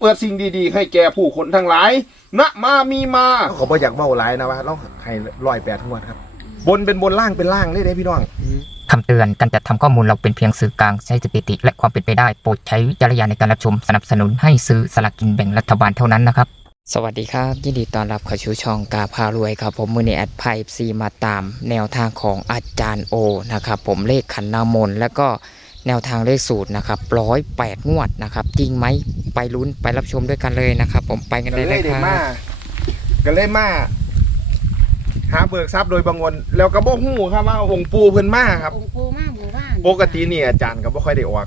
เปิดสิ่งดีๆ ให้แก่ผู้คนทั้งหลายณมามีมา เขาบ่อยากเว้าหลายนะว่าเราให้ร้อยแปดงวดครับ บนเป็นบนล่างเป็นล่างเลยเด้พี่น้องคำเตือนการจัดทำข้อมูลเราเป็นเพียงสื่อกลางใช้สถิติ และความเป็นไปได้โปรดใช้วิจารณญาณในการรับชมสนับสนุนให้ซื้อสลากกินแบ่งรัฐบาลเท่านั้นนะครับ สวัสดีครับ ยินดีต้อนรับเข้าสู่ช่องกาพารวยครับ ผมมือนี้แอดไพซีมาตาม แนวทางของอาจารย์โอนะครับผมเลขขันนามนแล้วก็ แนวทางเลขสูตรนะครับร้อยแปดงวดนะครับ จริงไหมไปลุ้นไปรับชมด้วยกันเลยนะครับ ผมไปกันก็เลยเลเลยยได้คมารับก็เลยมาหาเบิกทรัพย์โดยบังเอิญแล้วก็บ่ฮู้ครับว่าองค์ปู่เพิ่นมาครับ องค์ปู่มาหมู่บ้านปกตินี่อาจารย์ก็บ่ค่อยได้ออก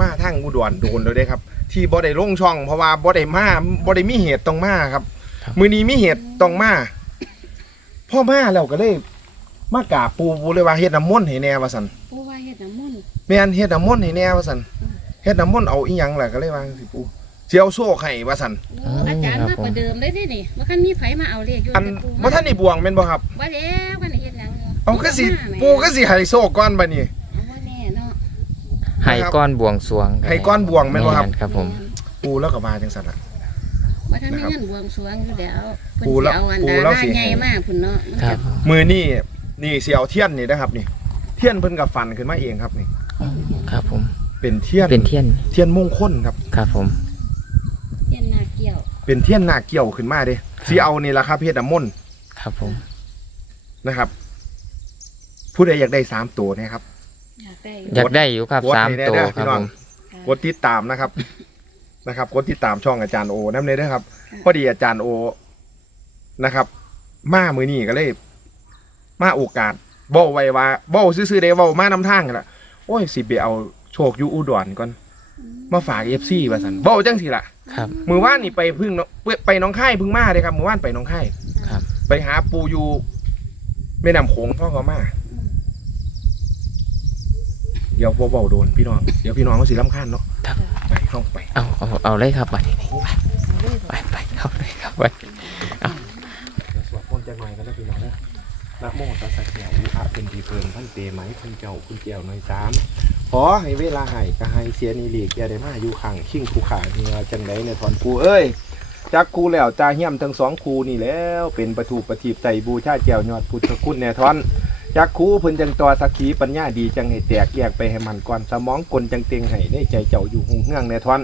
มาทางอุดรโดนเลยเด้ครับ ที่บ่ได้ลงช่อง เพราะว่าบ่ได้มาบ่ได้มีเหตุต้องมาครับ มื้อนี้มีเหตุต้องมาพ่อมาแล้วก็เลยมากราบปู่ปู่เลยว่าเฮ็ดน้ำมนต์ให้แน่ว่าซั่น ปู่ว่าเฮ็ดน้ำมนต์แม่นเฮ็ดน้ำมนต์ให้แน่ว่าซั่นเฮ็ดน้ำมนต์เอาอีหยังล่ะก็เลยว่าจังสิปู่สิเอาโชคให้ว่าซั่นโอ้อาจารย์มาประเดิมเลยเด้นี่ว่าคันมีไผมาเอาเลขอยู่อันแต่ปู่บ่ทันได้บวงแม่นบ่ครับว่าแล้วว่าได้เฮ็ดหยังอยู่เอาคือสิมาแหมปู่คือสิให้โชคก่อนบัดนี้ เอาว่าแน่เนาะให้ก้อนบวงสรวงให้ก้อนบวงแม่นบ่ครับ ครับผม ปู่แล้วก็มาจังซั่นล่ะ ว่าท่านมีเงินบวงสรวงอยู่แล้วเพิ่นปู่สิแล้วเอาอันปู่ดาแล้วราสิ ใหญ่มากพุ่นเนาะครับ มือนี่นี่เสียวเทียนนี่นะครับนี่เทียนเพิ่นกับฟันขึ้นมาเองครับนี่ ครับผม เป็นเทียนเป็นเทียนเทียนมงคลครับ ครับผมเฮ็ดนาเกี่ยว เป็นเทียนหน้าเกี่ยวขึ้นมาเด้สีเอานี่ละครับเพชรน้ำมนต์ครับผมนะครับ ผู้ใดอยากได้สามตัวนะครับ อยากได้อยากได้อยู่ครับกดสามให้แน่ตัวเด้อครับพี่น้ผองมกดติดตามนะครับนะครับกดติดตามช่องอาจารย์โอนั่นเลยนะครับพอดีอาจารย์โอนะครับ มามือนี่ก็เลย มาโอกาส เบ้าไว้ว่าเบ้าซื่อๆเด้เบ้ามานำทางกันละโอ้ยสิไปเอาโชคอยูอุดรก่อนมาฝากเอฟซีว่าสันเบ้าจังสิล่ะครับ มือว่านนี่ไปพึ่งน้องไปน้องค่ายพึ่งมาเลยครับมือว่านไปน้องค่ายครับ ไปหาปูอยู่แม่น้ำโขงพ่อเขามาเดี๋ยวบ่เบาโดนพี่น้องเดี๋ยวพี่น้องเขาสิรำคาญเนาะครับไปเข้าไปเอาเอาเอาเลยครับไปไปไปเข้าเลยครับไปเดี๋ยวสวดมนต์จังหน่อยกันนะพี่น้องนะ นะโมตัสสะแก้ววิอาเป็นทีเพิงท่านเตไหมคุณเจ้าคุณเจ้าหน่อยสามขอให้เวลาใหายก็ให้เสียนีหลีกอย่าได้มาอยู่ข้างขิ้งคูขาเนือจังไดในถอนปูเอ้ยจักคูแล้วจาเหี้ยมทั้งสองคูนี่แล้วเป็นประตูประทีปไตบูชาแก้วยอดพุทธคุณแน่ทอนจักคูเพิ่นจังตัวสักขีปัญญาดีจังให้แตกแยกไปให้มันก่อนสมองกลจังเต็งให้ในใจเจ้าอยู่หงเฮืองในทอน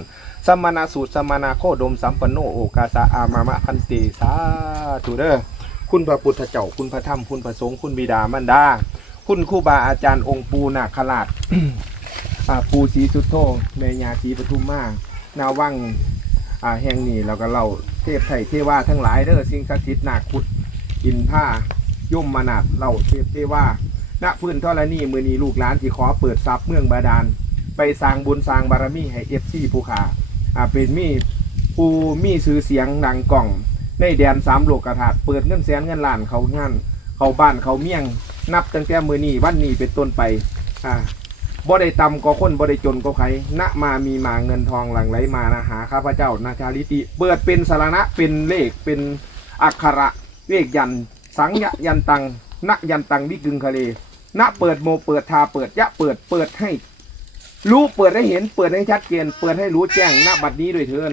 สมนาสูตรสมนาโคดมสัมปันโนโอกาสาอามามะพันเตสาธุเด้อ คุณพระพุทธเจ้า คุณพระธรรม คุณพระสงฆ์ คุณบิดามารดา คุณครูบาอาจารย์องค์ปูนาคราชปูศรีสุดโธแม่ยาศรีปทุมมา นาวังอ่าแห่งนี้แล้วก็เราเทพไทยเทวาทั้งหลายเด้อสิ่งศักดิ์สิทธิ์นาคุดอินผ้าย่มมานาดเล่าเทพเทว่าณพื้นธรณีมือนีลูกหลานที่ขอเปิดทรัพย์เมืองบาดาล ไปสร้างบุญสร้างบารมีให้เอฟซีภูขาเป็นมีผู้มีสื่อเสียงดังกล่อง ในแดนสามโลกธาตุเปิดเงินแสนเงินล้านเขางานเขาบ้านเขาเมี่ยง นับตั้งแต่มือนี้วันนี้เป็นต้นไปอ่าบ่ได้ต่ำก็คนบ่ได้จนก็ใครณมามีมาเงินทองหลั่งไหลมานะหาข้าพเจ้านาคาลิติ เปิดเป็นสารณะเป็นเลขเป็นอักขระเลขยัน สังยะยันตังณยันตังวิกึงคะเลณเปิดโมเปิดทาเปิดยะเปิดเปิดให้ รู้เปิดให้เห็นเปิดให้ชัดเจนเปิดให้รู้แจ้งณบัดนี้ด้วยเถิน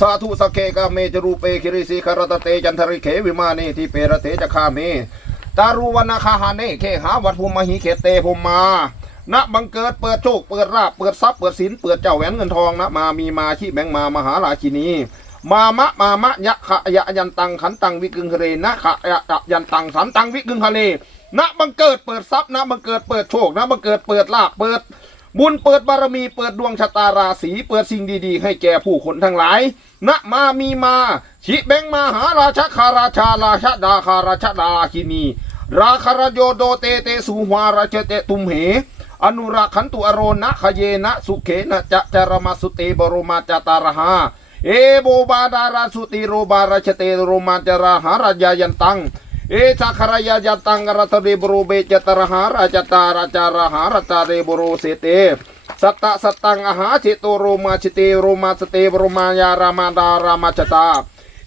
สาธุสเคกาเมจรูเปคิริสีคารตเตจันทริเขวิมานีที่เปรเตจะคาเมตารูวันนาคาหาเนเคหาวัดภูมิหิเขเตภูมาณบังเกิดเปิดโชคเปิดราบเปิดทรัพย์เปิดสินเปิดเจ้าแหวนเงินทองนะมามีมาชีแบงมามหาราชินีมามะมามะยะขะยะยันตังขันตังวิกึงเรนะขะยะยันตังสันตังวิกึงทะเลณบังเกิดเปิดทรัพย์ณบังเกิดเปิดโชคณบังเกิดเปิดราบเปิด บุญเปิดบารมีเปิดดวงชะตาราศีเปิดสิ่งดีๆ ให้แก่ผู้คนทั้งหลายณมามีมาชิแบงมาหาราชคาราชาราชดาคาราชดาคินี ราคารโยโดเตเตสุหวาราชเตตุมเห อนุรักขันตุอโรนะขเยนะสุเขนะจะจารมาสุเตบรมาจตารหาเอโบบาดาราสุติโรบาราชเตโรมาจาราหาราญายันตัง เอสักขรายายันตังรัตเรบรูเบจตารหาราจตาราจาระหาราจาเรบโรเสเตสัตตะสตังอาหาจิตโรมาชเตโรมาสเตบรมายารามาดารามาจตา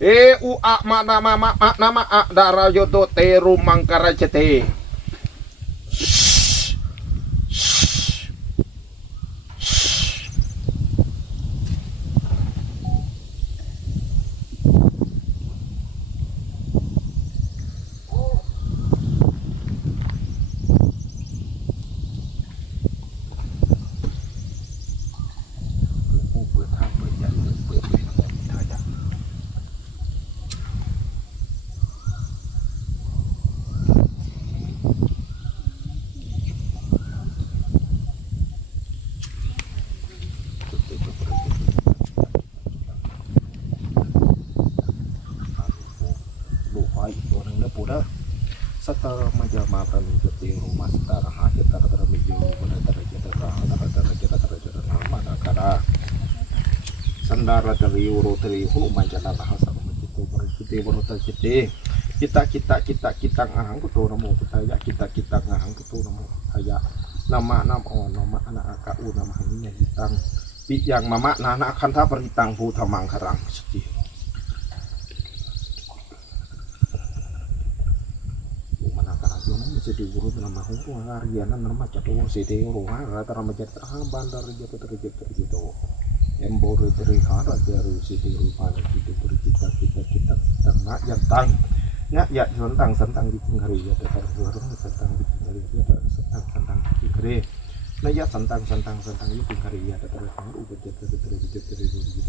เออุอะมะนามะมะอะนามะอะดารายโตเตรุมังกรจเต andara dari hulu manjana bahasa begitu berikutnya berutar kita kita kita kita kita ngahang kutu namo kutaya kita kita ngahang kutu namo kutaya nama nama oh nama anak aku nama ini yang hitang pi yang mama nana akan tak berhitang bu tamang karang sedih sedih guru nama hukum harianan nama jatuh sedih rumah rata ramaja bandar dari jatuh terjatuh terjatuh งกุโตนะโมพุทธายะจิตตะจิตตังอาหังกุโตนะโมพุทธายะนามะนามอ่อนนาม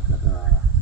ะอนาอา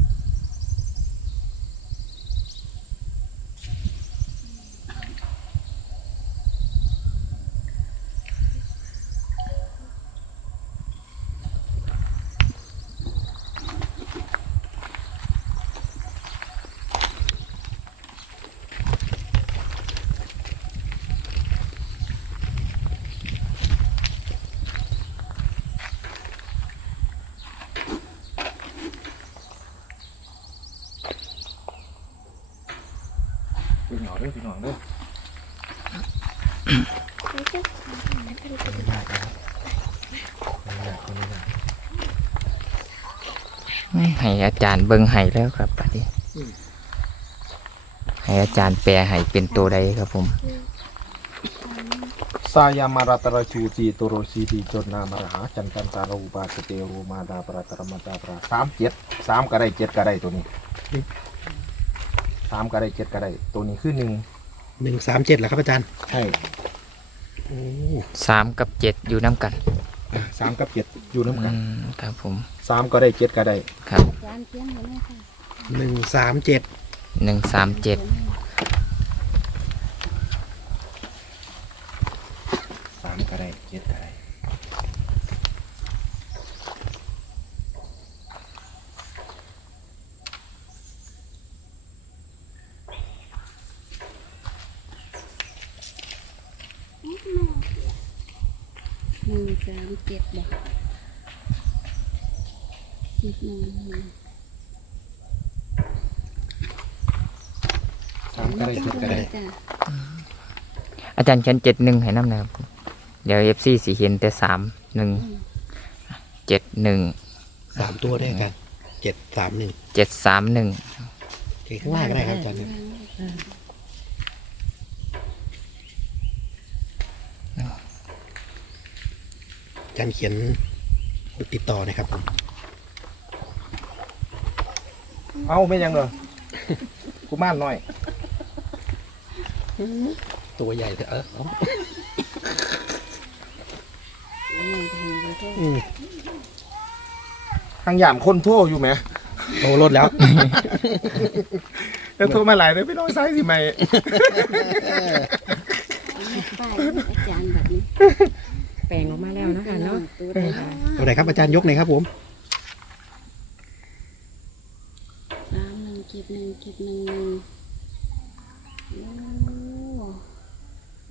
ด้วยพี่หน่อยด้วยขออนุญาตนะครับขออนุญาตขออนุญาตให้อาจารย์เบิ่งให้แล้วครับบัดนี้ให้อาจารย์แปลให้เป็นตัวใดครับผมสายามาราตระชูจีโตโรสีดีจนนามรหาจันกันตารูปาสเตรูมาดาปราตรมาดาปราสามเจ็ดสามก็ได้เจ็ดก็ได้ตัวนี้ สามก็ได้เจ็ดก็ได้ ตัวนี้คือหนึ่งหนึ่งสามเจ็ดเหรอครับอาจารย์ใช่โอ้สามกับเจ็ดอยู่น้ำกันสามกับเจ็ดอยู่น้ำอืกันมครับผมสามก็ได้เจ็ดก็ได้ครับจานเขียนไว้เลยค่ะหนึ่งสามเจ็ดหนึ่งสามเจ็ดสามก็ได้เจ็ดก็ได้ หนึ่งสามเจ็ดบอกเจ็ดหนึ่งหนึ่งสามก็ได้เจ็ดก็ได้จ้ะอาจารย์เขียนเจ็ดหนึ่งให้น้ำนะครับเดี๋ยวเอฟซีสีเห็นแต่สามหนึ่งเจ็ดหนึ่งสามตัวได้กันเจ็ดสามหนึ่งเจ็ดสามหนึ่งเขียนข้างล่างก็ได้ครับอาจารย์เนี่ยอา จารย์เขียนติดต่อหนะครับผมเอาไม่ยังเหรอกูม่านหน่อย ตัวใหญ่เถอะเออเอาอืมอืมทางยามคนโทั่วอยู่ไหมโตรถแล้ว แล้วโทรมาหลายเลยพี่น้องซ้ายสิไหมป้ายอาจารย์แบบนี้แปลงออกมาแล้วนะคะเนาะตัวใดบ้างตัวไหนครับอาจารย์ยกหน่อยครับผมสามหนึ่งเจ็ดหนึ่งเจ็ดหนึ่งหนึ่งโอ้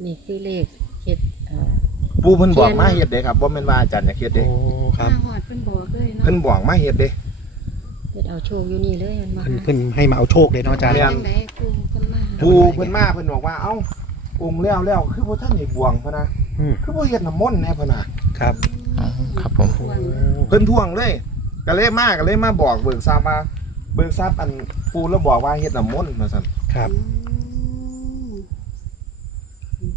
นี่คือเลขเเฮ็ดเอ่อ ปูเพิ่นบอกมาเฮ็ดเด้ครับบ่แม่นว่าอาจารย์อยากเฮ็ดโอ้เด้ครับมาหอดเพิ่นบอกเลยเนาะเพิ่นบอกมาเฮ็ดเด้เฮ็ดเอาโชคอยู่นี่เลยมันมาเพิ่นเพิ่นให้มาเอาโชคเลยเนาะอาจารย์แม่จังไดครูเพิ่นมาปูเพิ่นมาเพิ่นบอกว่าเอ้าองค์แล้วแล้วคือบ่ทันได้บวงพะนะอืม คือบ่เฮ็ดน้ำมนต์แน่พะนะ ครับอ๋อครับผมโอ้เพิ่นท่วงเลยก็เลยมาก็เลยมาบอกเบิกทราบว่าเบิกทราบอันปูแล้วบอกว่าเฮ็ดน้ำมนต์ว่าซั่นครับ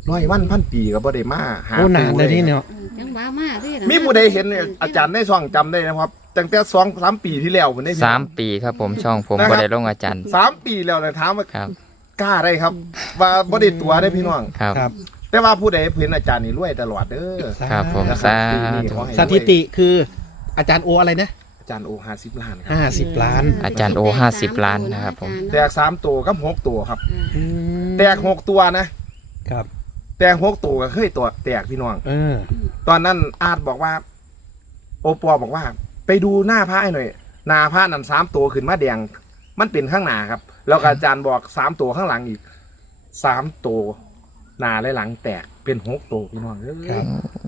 ร้อยวันพันปีก็บ่ได้มาหาโอ้นานเลยนี่เนาะอืมจังว่ามาเด้ล่ะมีผู้ใดเห็นเนี่ยอาจารย์ในช่องจำได้นะครับตั้งแต่2 3ปีที่แล้วเพิ่นได้สามปีครับผมช่องผมนะครับ บ่ได้ลงอาจารย์สามปีแล้วนะถามว่าครับ กล้าได้ครับ ว่าบ่ได้ตัวได้พี่น้อง ครับ ครับ แต่ว่าผู้ใดเห็นอาจารย์นี่รวยตลอดเด้อ ครับผมนะสาปีนี้ธุขอให้รวยสถิติคืออาจารย์โออะไรนะ อาจารย์โอ50ล้านครับห้าสิบล้าน อาจารย์โอห้าสิบล้านนะครับผม แตกสามตัวกับหกตัวครับอืมแตกหกตัวนะ ครับ แตกหกตัวก็เคยตัวแตกพี่น้องเออตอนนั้นอาจบอกว่า โอปอบอกว่า ไปดูหน้าพระให้หน่อย หน้าพระนั่นสามตัวขึ้นมาแดง มันเป็นข้างหน้าครับ แล้วก็อาจารย์บอกสามตัวข้างหลังอีกสามตัว หน้าและหลังแตกเป็นหกตัวพี่น้องเอ้ยครับ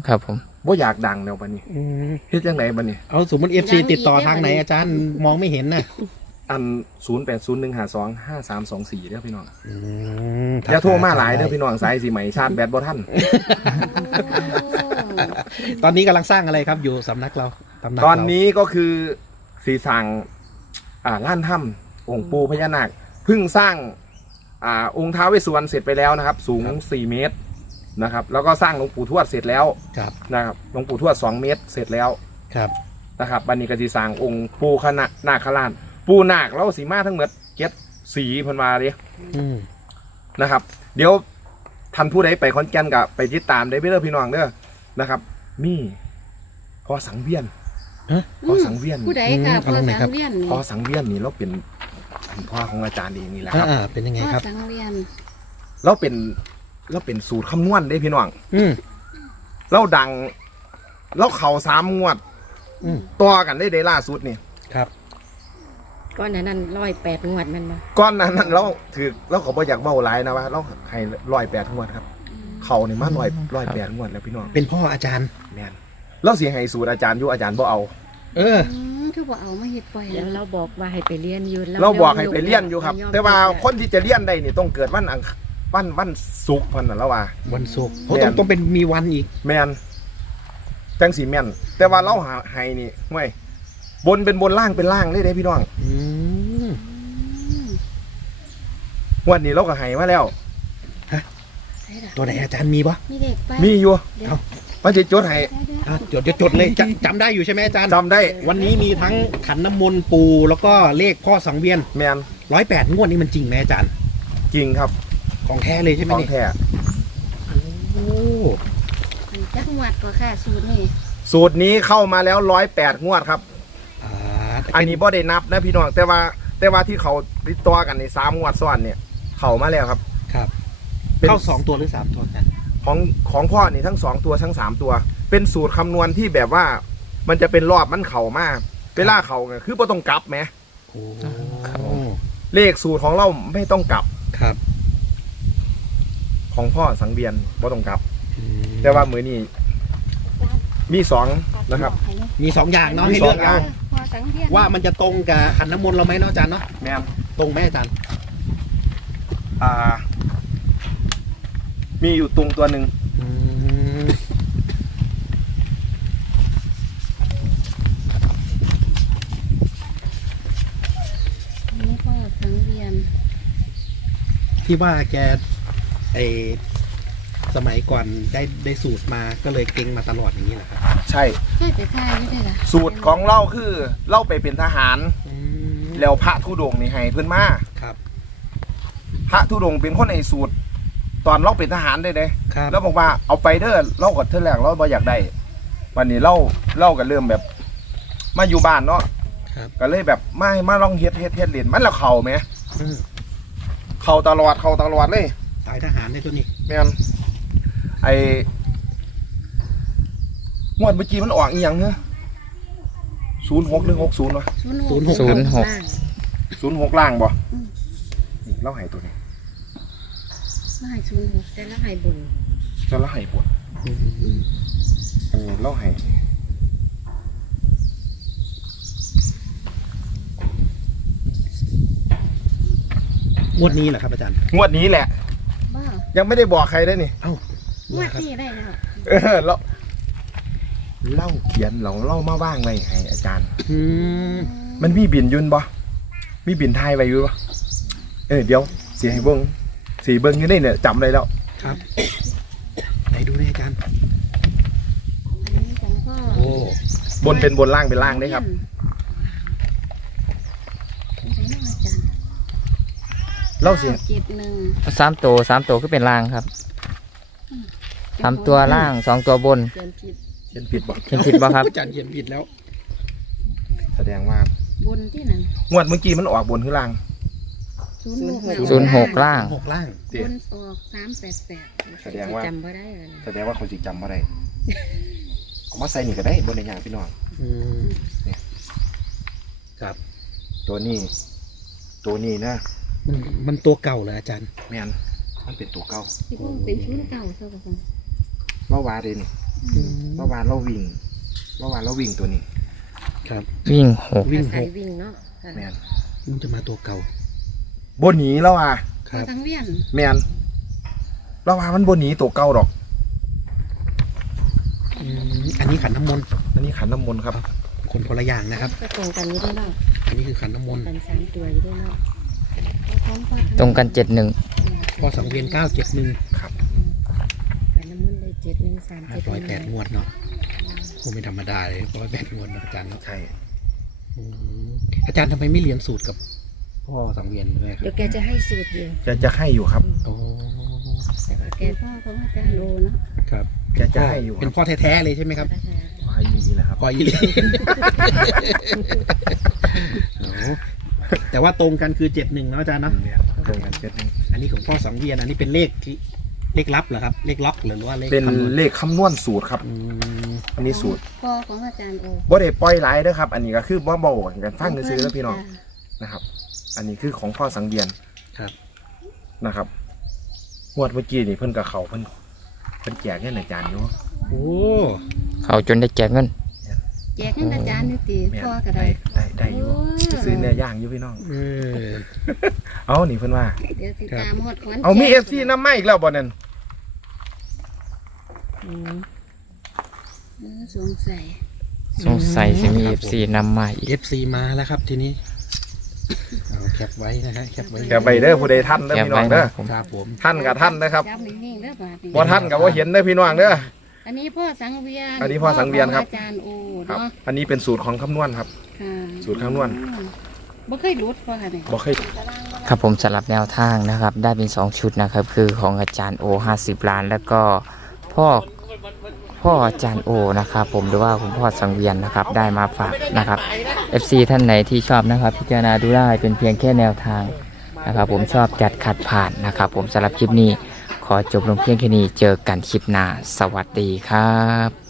ครับผม บ่อยากดังแล้วบัดนี้อืมเฮ็ดจังไดบัดนี้ เอาสมมติเอฟซีติดต่อทางไหนอาจารย์มองไม่เห็นนะอันศูนย์แปดศูนย์หนึ่งห้าสองห้าสามสองสี่เด้อพี่น้องอืมอย่าโทรมาหลายเด้อพี่น้องสายสีใหม่ชาร์จแบตบ่ทันตอนนี้กำลังสร้างอะไรครับอยู่สำนักเราตำหนักตอนเรานี้ก็คือสีสั่งอ่าล้านถ้ำองค์ปูพญานาคเพิ่งสร้าง อ่าองค์ท้าวเวสสุวรรณเสร็จไปแล้วนะครับ สูง 4 เมตรนะครับ แล้วก็สร้างหลวงปู่ทวดเสร็จแล้วครับ นะครับหลวงปู่ทวด 2 เมตรเสร็จแล้วครับ นะครับบันนี้ก็สีสั่งองค์ปูคณะนาคราชปูนาคแล้วสีมาทั้งหมดเจ็ดสีเพันมาเดียอืมนะครับ เดี๋ยวท่านผู้ใดไปคอนแกนกับไปติดตามได้เด้อพี่น้องเด้อนะครับ มีพอสังเวียนพอสังเวียนผู้ใดค่ะพ่อสังเวียนนี่พอสังเวียนนี่เราเป็น พ่อของอาจารย์เองนี่แหละครับ อ่าๆเป็นยังไงพ่อครับ สังเวียนเราเป็นเราเป็นสูตรคำนวณได้พี่น้องอืมเราดังเราเข่าสามงวดอืมต่อกันได้ได้ล่าสุดนี่ครับ ก้อนนั้นนั่นร้อยแปดงวดมันมาก้อนนั้นเราถือเราขอบอกอยากเบ้าหลายนะว่าเราให้ร้อยแปดงวดครับ เขานี่มาร้อยร้อยแปดงวดแล้วพี่น้องเป็นพ่ออาจารย์ แม่นเราเสียให้สูตรอาจารย์อยู่อาจารย์บ่เอา เออ อืม คือบ่เอามาเฮ็ดปล่อยแล้วเราบอกว่าให้ไปเรียนอยู่เราบอกให้ไปเรียนอยู่ครับ แต่ว่าคนที่จะเรียนได้นี่ต้องเกิดวันอังควันวันศุกร์พันน่ะแล้วว่าวันศุกร์เพราะแม่ต้อนงต้องเป็นมีวันอีก แมนจังสีแมนแต่ว่าเราหาให้นี่ห่วยบนเป็นบนล่างเป็นล่างเลยเด้พี่น้องอืมอืมงวันนี้เราก็ให้มาแล้วใช่ล่ะตัวไหนอาจารย์มีปะมีเด็กไปมีอยู่ เดี๋ยวเอ้ามันจะจดให้เดี๋ยวเดี๋ยวอะจดจะจดเลยจะจำได้อยู่ใช่ไหมอาจารย์จำได้วันนี้มีทั้งขันน้ำมนต์ปูแล้วก็เลขพ่อสังเวียนแมนร้อยแปดงวดนี้มันจริงไหมอาจารย์ จริงครับของแท้เลยใช่ไหมของเนี่ยแท้โอ้อันจักงหวัดก็ค่ะสูตรนี่สูตรนี้เข้ามาแล้วร้อยแปดงวดครับ อ่าอันนี้บ่ได้นับนะพี่น้องแต่ว่าแต่ว่าที่เขาติดต่อกันในสามงวดซ้อนเนี่ย เข้ามาแล้วครับ ครับ เป็น เข้าสองตัวหรือสามตัวอาจารย์ ของของพ่อนี่ทั้งสองตัวทั้งสามตัว เป็นสูตรคำนวณที่แบบว่า มันจะเป็นรอบมันเข่ามากเวลาเข่าก็คือบ่ต้องกลับไหมโอ้ครับผมเลขสูตรของเราไม่ต้องกลับครับของพ่อสังเวียนบ่ต้องกลับอืมแต่ว่ามือนี้มีสองนะครับ มีสองอย่างเนาะมีให้สเลือองกอย่าเอางพ่อสังเวียนว่ามันจะตรงกับขันน้ำมนต์เราไหมเนาะอาจารย์เนาะแม่นตรงไหมอาจารย์อ่า มีอยู่ตรงตัวหนึ่งอืมนี่พ่อสังเวียนที่ว่าแกไอสมัยก่อนได้ได้สูตรมาก็เลยเก่งมาตลอดอย่างนี้แหละครับใช่ ใช่แต่ท่าอยู่ด้วยล่ะสูตรของเราคือเราไปเป็นทหาร อืมแล้วพระธุดงค์นี่ให้เพื่อนมา ครับ พระธุดงค์เป็นคนในสูตร ตอนเราเป็นทหารได้เด้ครับแล้วบอกว่าเอาไปเด้อเรากดเท่าแรกเราบ่อยากได้วันนี้เราเราก็เริ่มแบบ มาอยู่บ้านเนาะครับ ก็เลยแบบมามาลองเฮ็ดเฮ็ดเฮ็ดเรียนมันแล้วเข่าไหมอืมเข่าตลอดเข่าตลอดเลยสายทหารในตัวนี้แม่นไอ้งวดเมื่อกี้มันออกอีหยังเหรอศูนย์หกหรือหกศูนย์วะศูนย์หกศูนย์หก ล่าง ศูนย์หกล่างบ่อืมนี่เราให้ตัวนี้ ไม่ศูนย์หกแต่ละให้บนจะเล่าให้ปวดอันนี้เล่าให้งวดนี้เหรอครับอาจารย์ งวดนี้แหละ บ้ายังไม่ได้บอกใครได้นี่เอ้างวดครับนี้ได้แล้วเออเราเล่าเขียนเราเล่ามาว่างไว้ให้อาจารย์ อืมมันมีบินอยุนบ่มีบินไทยไว้อยู่บ่เออเดี๋ยวสีให้เบิ้ง สีเบิ้งอยู่นี่เนี่ยจำได้แล้วครับไหนดูได้อาจารย์อันนี้ของพ่อ โอ้บนเป็นบนล่างเป็นล่างได้ครับใช้น้ำอาจารย์เล่าสิเจ็ดหนึ่งสามตัวสามตัวคือเป็นล่างครับสามตัวล่างสองตัวบนเกินผิดเขียนผิดบ่เห็นผิดบ่ครับ อาจารย์เขียนผิดแล้ว แสดงว่าบนที่หนึ่งงวดเมื่อกี้มันออกบนคือล่าง ศูนย์หกศูนย์หกล่าง หกล่างเดี๋ยวบนออกสามแปดแปดแสดงว่า จำบ่ได้เลยนะแสดงว่าคนสิจำบ่ได้เอามาใส่นี่ก็ได้บนในอย่างพี่น้องอืมตัวนี้ ตัวนี้นะมันมันตัวเก่าเหรออาจารย์ แมนมันเป็นตัวเก่าที่พวกเป็นชุดเก่าซะก่อนเมื่อวานเลยนี่เมื่อวานเราวิ่งเมื่อวานเราวิ่งตัวนี้ ครับ วิ่งหก วิ่งอาหศัยกวิ่งเนาะค่ะแมนมันจะมาตัวเก่า บนหนีแล้วอะคพอรับสังเวียนแมนเราว่ามันบนหนีตัวเก่าดอก อืมอันนี้ขันน้ำมนต์อันนี้ขันน้ำมนต์ครับ คนคนละอย่างนะครับ ก็ตรงกันอยู่ด้วยเนาะอันนี้คือขันน้ำมนต์กันสามตัวอยู่ด้วยเนาะของพ่อตรงกันเจ็ดหนึ่งพอสังเวียนเก้าเจ็ดหนึ่งกันน้ำมันเลยเจ็ดหนึ่งสามห้าเจ็ดร้อยหแปนึ่ดงงวดเนาะคงไม่ธรรมดาเลยร้อยแปดงวดเนาะอาจารย์เนาะใช่ อืมอาจารย์ทำไมไม่เรียนสูตรกับ พ่อสังเวียนด้วยครัเดี๋ยบวแกจะให้สูตรเดียวจะจะให้อยู่ครับโอ้แต่ว่าแกแกพ่อของอาจารย์โลเนาะครับแกจะให้อยู่คเป็รันบพ่อแท้ๆเลยใช่ไหมครับพายีนี่แหละครับ พ่ออีเลยโอ้แต่ว่าตรงกันคือเจ็ดหนึ่งเนาะอาจารย์เนาะเนี่ยตรงกันเจ็ดหนึ่งอันนี้ของพ่อสังเวียนอันนี้เป็นเลขที่เลขลับเหรอครับ เลขล็อกหรือว่าเลขเป็นคำนวณเลขคำนวณสูตรครับ อืมอันนี้สูตรพ่อของอาจารย์โอบ่ได้ปล่อยหลายเด้อครับ อันนี้ก็คือบ่เบากันฟังซื้อๆแล้วพี่น้องนะครับ อันนี้คือของพ่อสังเวียนครับ นะครับงวดเมื่อกี้นี่เพิ่นกับเขาเพิ่นเพิ่นแจกเงินอาจารย์อยู่โอ้เขาจนได้แจกเงินแจกให้อาจารย์นี่ตีแม่นพ่อก็ได้ได้ได้ได้อยู่โอ้ยไปซื้อเนื้อย่างอยู่พี่น้อง เออ เอานี่เพิ่นว่า เดี๋ยวสิครับตามหอดขวัญเอามีแจก FC นำมาอีกแล้วบ่นั่นอืมเออสงสัยสงสัยจะมีเอฟซีนำมาอีกเอฟซีมาแล้วครับทีนี้ เอาแคปไว้นะฮะแคปไว้แกไปเด้อผู้ใดท่านเด้อแจกพี่น้ไว้องเด้อนะครับผมครับผมท่านกับท่านนะครับจับนิ่งๆเด้อบาดนี้บ่ท่านกับบ่เห็นเด้อพี่น้องเด้อ อันนี้พ่อสังเวียนอันนี้พ่อสังเวียนครับ ของอาจารย์โอครับ เนาะอันนี้เป็นสูตรของคำนวณครับ ค่ะสูตรคำนวณบ่เคยรู้พ่อค่ะเนี่ยบ่เคยครับผมสำหรับแนวทางนะครับ ได้เป็น 2 ชุดนะครับ คือของอาจารย์โอ 50 ล้าน แล้วก็พ่อ พ่ออาจารย์โอนะครับ ผมหรือว่าคุณพ่อสังเวียนนะครับ ได้มาฝากนะครับ FC ท่านไหนที่ชอบนะครับ พิจารณาดูได้เป็นเพียงแค่แนวทางนะครับ ผมชอบจัดขัดผ่านนะครับ ผมสำหรับคลิปนี้ขอจบลงเพียงแค่นี้เจอกันคลิปหน้าสวัสดีครับ